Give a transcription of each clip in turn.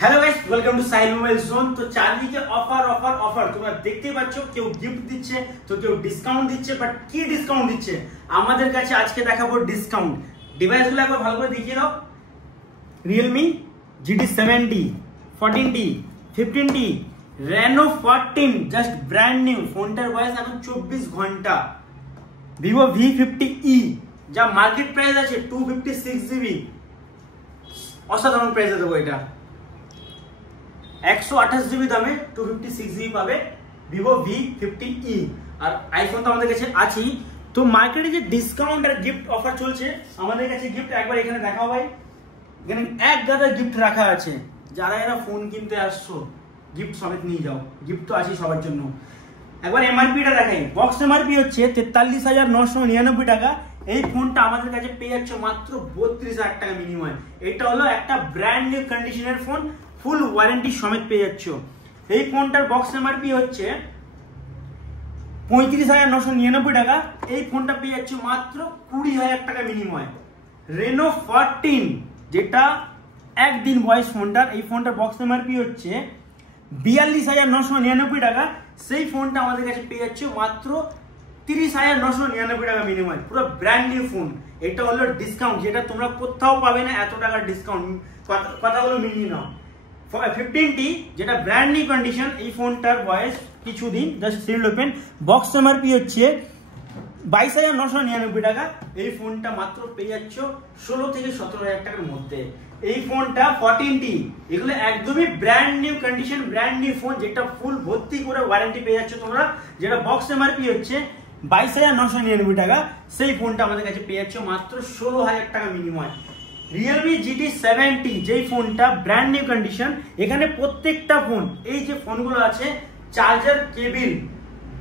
Hello guys, welcome to সাইল mobile zone. তো চারদিকে অফার অফার অফার তোমরা দেখতেই পাচ্ছ। কেউ গিফট দিচ্ছে তো কেউ ডিসকাউন্ট দিচ্ছে, বাট কি ডিসকাউন্ট দিচ্ছে আমাদের কাছে আজকে দেখাবো ডিসকাউন্ট। ডিভাইসগুলো একবার ভালো করে দেখিয়ে দাও। Realme GT70, 14T, 15T, Reno 14 just brand new. ফোনটার বয়স এখন 24 ঘন্টা। Vivo V50e যা মার্কেট প্রাইস আছে 256GB, অসাধারণ প্রাইসে দেবো এটা। 128GB দামে 256GB পাবে Vivo V50e। আর আইফোন তো আমাদের কাছে আছেই। তো মার্কেটে যে ডিসকাউন্ট আর গিফট অফার চলছে, আমাদের কাছে গিফট একবার এখানে দেখাও ভাই। এখানে এক গাদা গিফট রাখা আছে। যারা এরা ফোন কিনতে আসছো গিফট সমেত নিয়ে যাও, গিফট তো আছেই সবার জন্য। একবার এমআরপিটা দেখাই। বক্স এমআরপি হচ্ছে 43,999 টাকা। এই ফোনটা আমাদের কাছে পেয়ে যাচ্ছে মাত্র 32,000 টাকা বিনিময়ে। এটা হলো একটা ব্র্যান্ড নিউ কন্ডিশনের ফোন, ফুল ওয়ারেন্টি সমেত পেয়ে যাচ্ছ। এই ফোনটার বক্স এমআরপি হচ্ছে 35,999 টাকা। এই ফোনটা পেয়ে যাচ্ছে মাত্র 20,000 টাকা বিনিময়ে। Reno 14 যেটা একদিন বয়স ফোনটার, এই ফোনটার বক্স এমআরপি হচ্ছে 42,999 টাকা। সেই ফোনটা আমাদের কাছে পেয়ে যাচ্ছে মাত্র 30,999 টাকা বিনিময়ে। পুরো ব্র্যান্ড নিউ ফোন। এটা হলো ডিসকাউন্ট, যেটা তোমরা কোথাও পাবে না এত টাকার ডিসকাউন্ট। কথাগুলো মিলিয়ে নাও। 15T যেটা ব্র্যান্ড নিউ কন্ডিশন, এই ফোনটার বয়স কিছুদিন, just seal open. Box MRP হচ্ছে 22,999 টাকা। এই ফোনটা মাত্র পেয়ে যাচ্ছ 16 থেকে 17,000 টাকার মধ্যে। এই ফোনটা 14T, এগুলো একদমই brand new condition, brand new phone, যেটা ফুল ভর্তি করে ওয়ারেন্টি পেয়ে যাচ্ছ তোমরা। যেটা বক্স এমআরপি হচ্ছে 22,999 টাকা। সেই ফোনটা আমাদের কাছে পেয়ে যাচ্ছ মাত্র 16,000 টাকা বিনিময়। রিয়েলমি GT70 যেই ফোনটা ব্র্যান্ড নিউ কন্ডিশন, এখানে প্রত্যেকটা ফোন, এই যে ফোনগুলো আছে, চার্জার, কেবিল,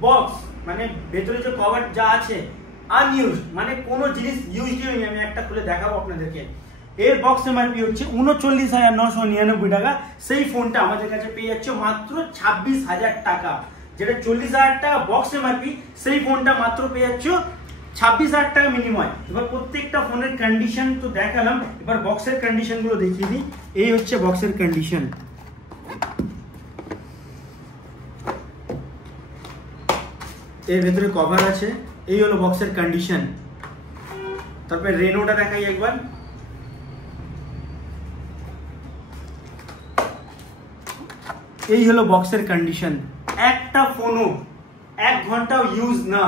বক্স, মানে ভেতরে যে কভার যা আছে আনইউজড, মানে কোনো জিনিস ইউজড হয়নি। আমি একটা খুলে দেখাবো আপনাদেরকে। এর বক্স এমআরপি হচ্ছে 39,999 টাকা। সেই ফোনটা আমাদের কাছে পেয়ে যাচ্ছে মাত্র 26,000 টাকা। যেটা 40,000 টাকা বক্স এমআরপি, সেই ফোনটা মাত্র পেয়ে যাচ্ছ 26,000 টাকা বিনিময়। এবার প্রত্যেকটা ফোনের কন্ডিশন তো দেখালাম, এবার বক্সের কন্ডিশন গুলো দেখিয়ে দিই। এই হচ্ছে বক্সের কন্ডিশন। এর ভেতরে কভার আছে, এই হলো বক্সের কন্ডিশন। তারপরে রেনোটা দেখাই একবার। এই হলো বক্সের কন্ডিশন। একটা ফোনও 1 ঘন্টাও ইউজ না,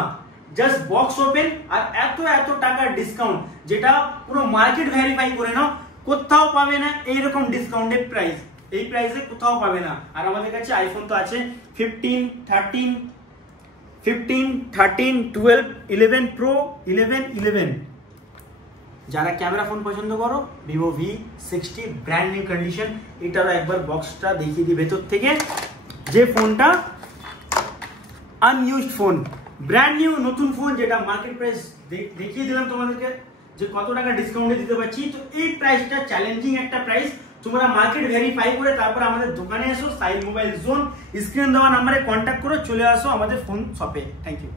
জাস্ট বক্স ওপেন আর এত এত টাকার ডিসকাউন্ট, যেটা পুরো মার্কেট ভেরিফাই করে নাও, কোথাও পাবে না এইরকম ডিসকাউন্টের প্রাইস। এই প্রাইসে কোথাও পাবে না। আর আমাদের কাছে আইফোন তো আছে 15, 13, 12, 11 Pro, 11। যারা ক্যামেরা ফোন পছন্দ করো, Vivo V60 brand new condition. এটারও একবার বক্সটা দেখিয়ে দিই ভেতর থেকে। যে ফোনটা আনইউজড ফোন, ব্র্যান্ড নিউ নতুন ফোন, যেটা মার্কেট প্রাইস দেখিয়ে দিলাম তোমাদেরকে যে কত টাকা ডিসকাউন্টে দিতে পারছি। তো এই প্রাইসটা চ্যালেঞ্জিং একটা প্রাইস। তোমরা মার্কেট ভেরিফাই করে তারপর আমাদের দোকানে এসো, সাইল মোবাইল জোন, স্ক্রিন দেওয়া নাম্বারে কন্ট্যাক্ট করো, চলে আসো আমাদের ফোন শপে। Thank you.